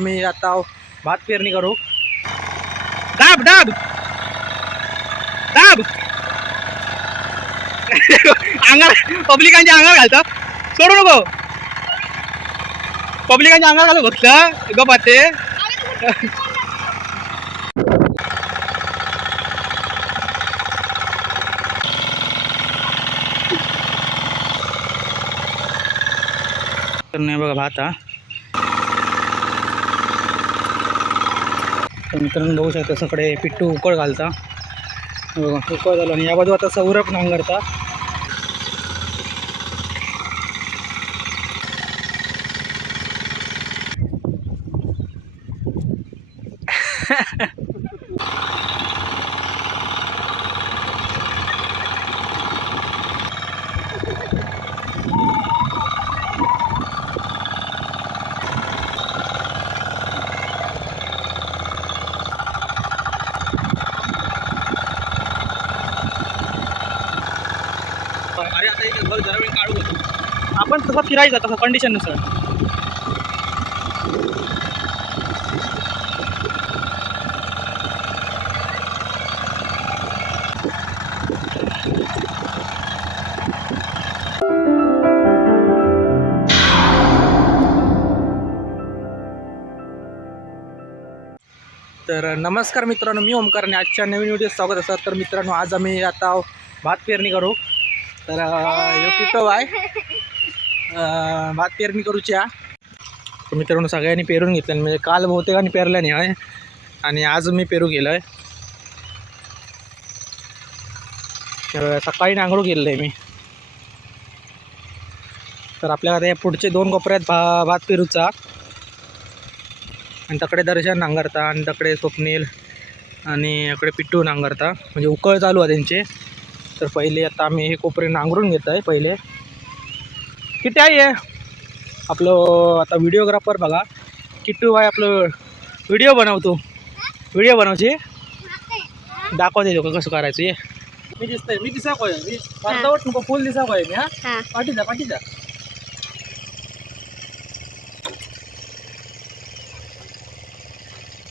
मी आता भात पेरणी करू. दाब दाब दाब अंगार पब्लिकांच्या अंगावर घालतं. सोडू नको, पब्लिकांच्या अंगावर घालू फक्त गपाते. नाही बघा भात हा. मित्रांनो बघू शकता सगळे पिट्टू उकळ घालता. बघा उकळ झालं आणि या बाजू आता सौरभ नांगरता. अरे आता एक जरा वेळ काढू होतो आपण, तसं फिरायचं तसं कंडिशननुसार. तर नमस्कार मित्रांनो, मी ओमकार आणि आजच्या नवीन व्हिडिओ स्वागत असतात. तर मित्रांनो आज आम्ही आता भात पेरणी करू. तर यो किटो आहे भात पेरणी करूच्या. तर मित्रांनो सगळ्यांनी पेरून घेतलं, म्हणजे काल बहुतेकांनी पेरल्याने आहे आणि आज मी पेरू गेलो आहे. तर सकाळी नांगरू गेलेलं आहे मी. तर आपल्याकडे या पुढचे 2 कोपऱ्यात भात पेरूचा आणि तकडे दर्शन नांगरता आणि तकडे स्वप्नील आणि इकडे पिट्टू नांगरता, म्हणजे उकळ चालू आहे त्यांचे. तर पहिले आता आम्ही हे कोपरे नांगरून घेत आहे. पहिले किती आहे आपलं आता व्हिडिओग्राफर बघा किट्टू आहे आपलं, व्हिडिओ बनवतो. व्हिडिओ बनवचे दाखवते लोक कसं करायचं. ये मी दिसतंय, मी दिसा काय मी अर्धवट नको फुल दिसा काय मी. हा पाठी जा पाठी जा.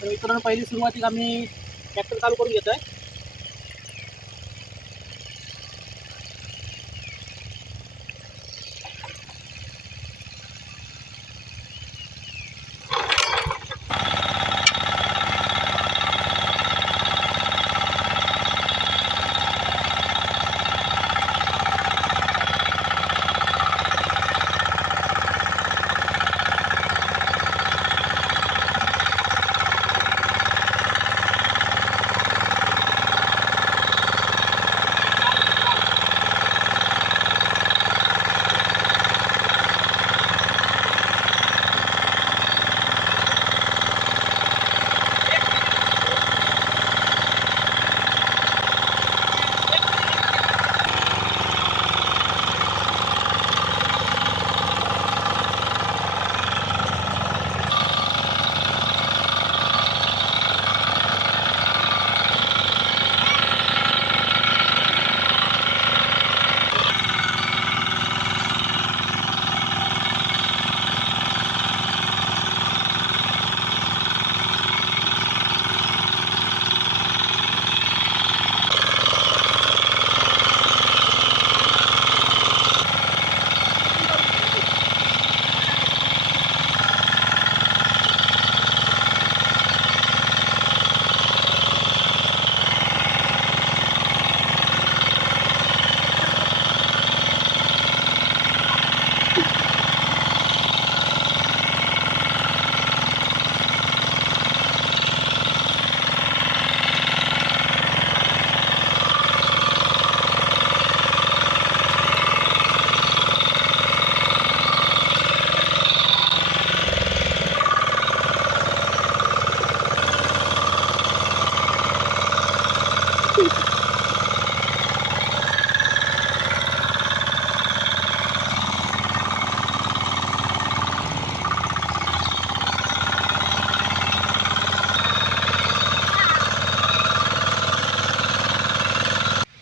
तर मित्रांनो पहिली सुरुवातीत आम्ही ट्रॅक्टर चालू करून घेतो आहे.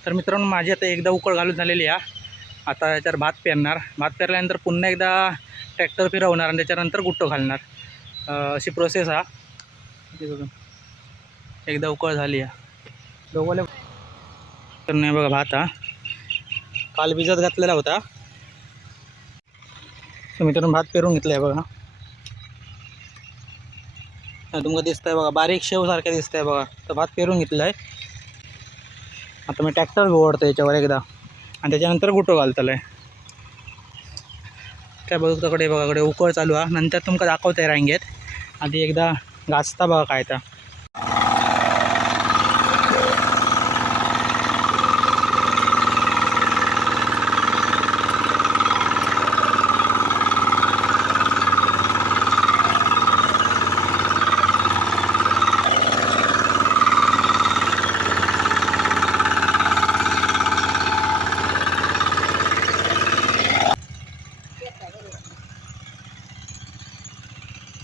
तर मित्रांनो माझी आता एकदा उकळ घालून झालेली आहे. आता याच्यावर भात पेरणार. भात पेरल्यानंतर पुन्हा एकदा ट्रॅक्टर फिरवणार आणि त्याच्यानंतर गुट्टो घालणार. अशी प्रोसेस हा. एकदा उकळ झाली आहे दोघाले. तर नाही बघा भात हा काल भिजत घातलेला होता. तर मित्रांनो भात पेरून घेतला आहे बघा. तुम्हाला दिसत आहे बघा बारीक शेव सारखं दिसत आहे बघा. तर भात पेरून घेतला आहे. आता मी ट्रॅक्टर ओढतो याच्यावर एकदा आणि त्याच्यानंतर गुटो घालतलं आहे. काय बघू तकडे बघा कडे उकळ चालू आहे. नंतर तुमका दाखवते रांगेत. आधी एकदा घासता बघा काय तर.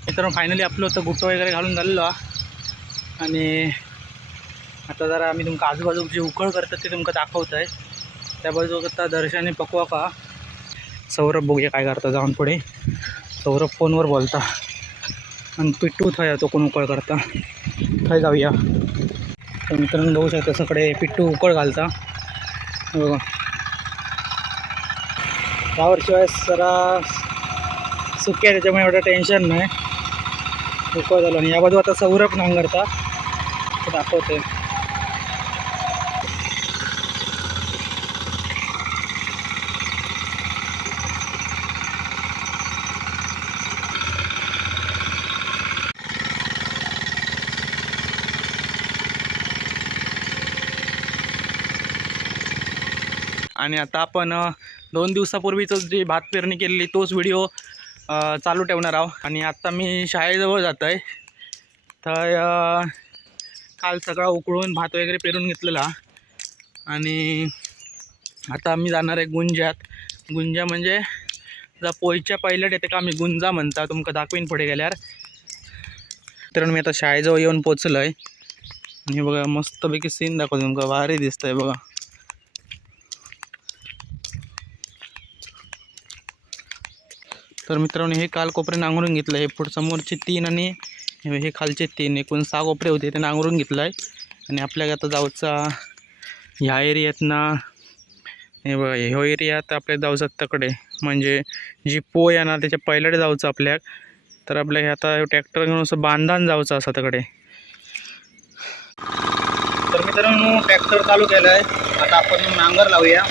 मित्रांनो फायनली आपलं होतं गुट्टो वगैरे घालून झालेलो आणि आता जरा आम्ही तुमका आजूबाजू जे उकळ करतात ते तुमका दाखवत आहे. त्या बाजू करता दर्शनी पकवा का सौरभ बघूया काय करता जाऊन पुढे. सौरभ फोनवर बोलता आणि पिट्टू थंय तो कोण उकळ करता थंय जाऊया. तर मित्रांनो बघू शकता सगळे पिट्टू उकळ घालता बघा. यावर्षी जरा सुकी आहे त्याच्यामुळे एवढं टेन्शन नाही. उकळ झालं आणि या बाजू आता सौरभ नांगरता ते दाखवते. आणि आता आपण 2 दिवसापूर्वीच जी भात पेरणी केलेली तोच व्हिडिओ चालू ठेवणार आहोत. आणि आत्ता मी शाळेजवळ जातो आहे. तर काल सगळा उकळून भात वगैरे पेरून घेतलेला आणि आता आम्ही जाणार आहे गुंजात. गुंजा म्हणजे जर पोयच्या पहिल्यात येते का आम्ही गुंजा म्हणता तुमका दाखवीन पुढे गेल्यावर. तर मी आता शाळेजवळ येऊन पोचलो आहे आणि बघा मस्तपैकी सीन दाखवतो तुमका भारी दिसतं आहे बघा. तर मित्रांनो हे काल कोपरे नांगरून घेतलं आहे. पुढे समोरचे 3 आणि हे खालचे 3 एकूण 6 कोपरे होते ते नांगरून घेतलं आहे. आणि आपल्याला आता जाऊचा ह्या एरियात ना हे बघा ह्यो एरियात आपल्याला जाऊचं तकडे म्हणजे जी पोय आहे ना त्याच्या पहिल्याकडे जाऊचं आपल्याक. तर आपल्या हे आता ट्रॅक्टर घेऊन असं बांधान जाऊचं असं तकडे. तर मित्रांनो ट्रॅक्टर चालू केलं आहे. आता आपण नांगर लावूया.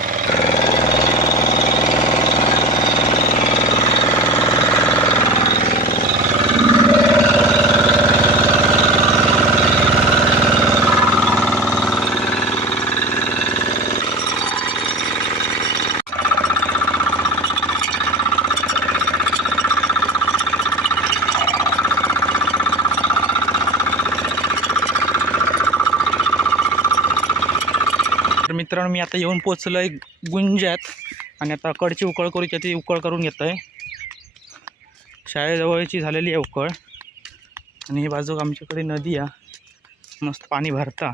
तर मित्रांनो मी आता येऊन पोचलो आहे गुंजात आणि आता कडची उकळ करूची ती उकळ करून घेतो आहे. शाळेजवळची झालेली आहे उकळ आणि ही बाजू आमच्याकडे नदी आहे मस्त पाणी भरता.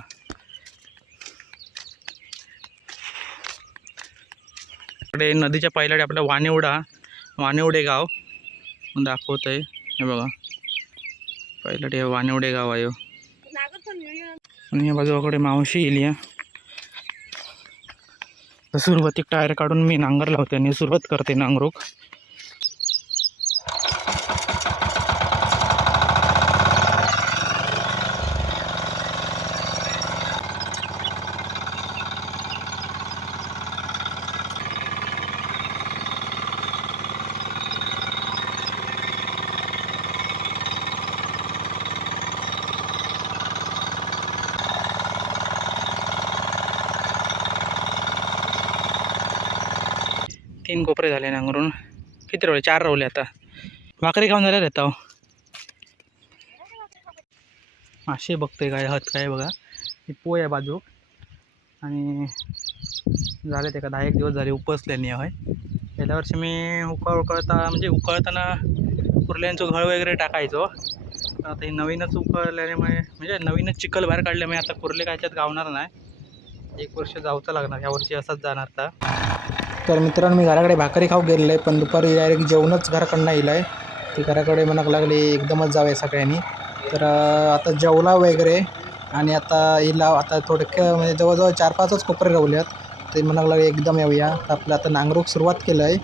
इकडे नदीच्या पहिल्याकडे आपला वानेवडे गाव दाखवत आहे. हे बघा पहिल्याकडे वानेवडे गाव आहे आणि या बाजूकडे मावशी येईल या. सुरुवातीक टायर काढून मी नांगर लावते आणि सुरुवात करते नांगरूक. तीन कोपरे झाले नांगरून. किती रवले? 4 रवले. आता भाकरी खाऊन झाल्या रेता मासे बघतोय काय हत काय बघा. ही पोय आहे बाजू आणि झाले ते का 10-1 दिवस झाले उपसल्याने आहे. गेल्या वर्षी मी उकळताना कुर्ल्यांचं घळ वगैरे टाकायचो. आता हे नवीनच उकळल्यामुळे म्हणजे नवीनच चिखल बाहेर काढल्यामुळे आता कुर्ले कायच्यात गावणार नाही. 1 वर्ष जाऊचं लागणार. ह्या वर्षी असंच जाणार. तर मित्रांनो मी घराकडे भाकरी खाऊ गेलेलो आहे पण दुपारी डायरेक्ट जेवणच घराकडनं येईल आहे. ती घराकडे म्हणाक लागली एकदमच जाऊया सगळ्यांनी. तर आता जेवला वगैरे आणि आता हिला आता थोडक्या म्हणजे जवळजवळ 4-5च कोपरे रावल्यात. ते म्हणाक लागले एकदम येऊया. तर आपलं आता नांगरूक सुरुवात केलं आहे.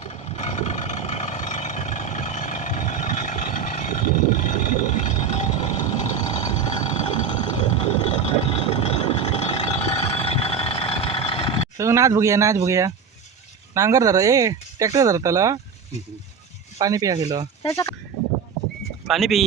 सगळं नाच बघूया नांगर धर ए ट्रॅक्टर धर त्याला पाणी पिया गेलो पाणी पी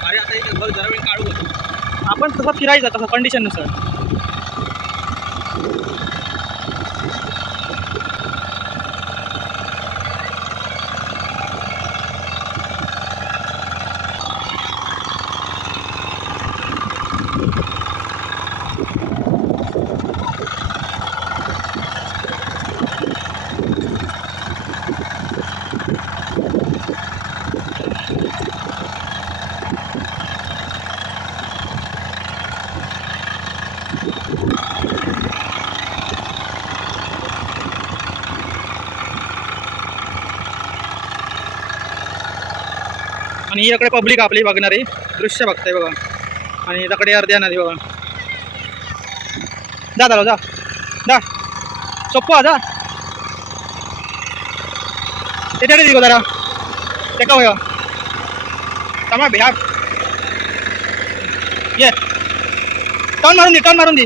अरे आता एक बघ जरा वेळ काढू आपण तसं फिरायचं तसं कंडिशननुसार आणि इकडे पब्लिक आपली बघणारी दृश्य बघताय बघा आणि इकडे अर्ध्या नदी बघा जा दादा जा जा सोप्पा जा त्याच्याकडे दिगो जरा ते का होय तमा बिहार ये टर्न मारून दे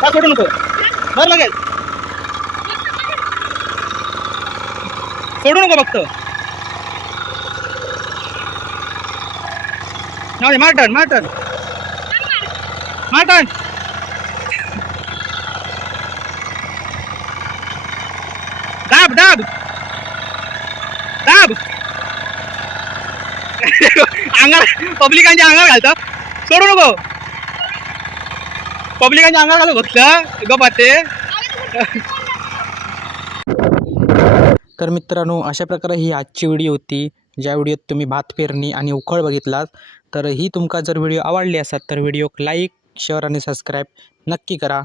का सोडू नको बरं लगेच सोडू नको फक्त नाही मार टर्न दाब अंगार पब्लिकांच्या अंगावर घालतं सोडू नको पब्लिकांच्या अंगावर घालतो फक्त गपाते तर मित्रांनो अशा प्रकारे ही आजची व्हिडिओ होती ज्या व्हिडिओत तुम्ही भात पेरणी आणि उखळ बघितलात. तर ही तुमका जर व्हिडिओ आवडली असतात तर व्हिडिओक लाईक शेअर आणि सबस्क्राईब नक्की करा.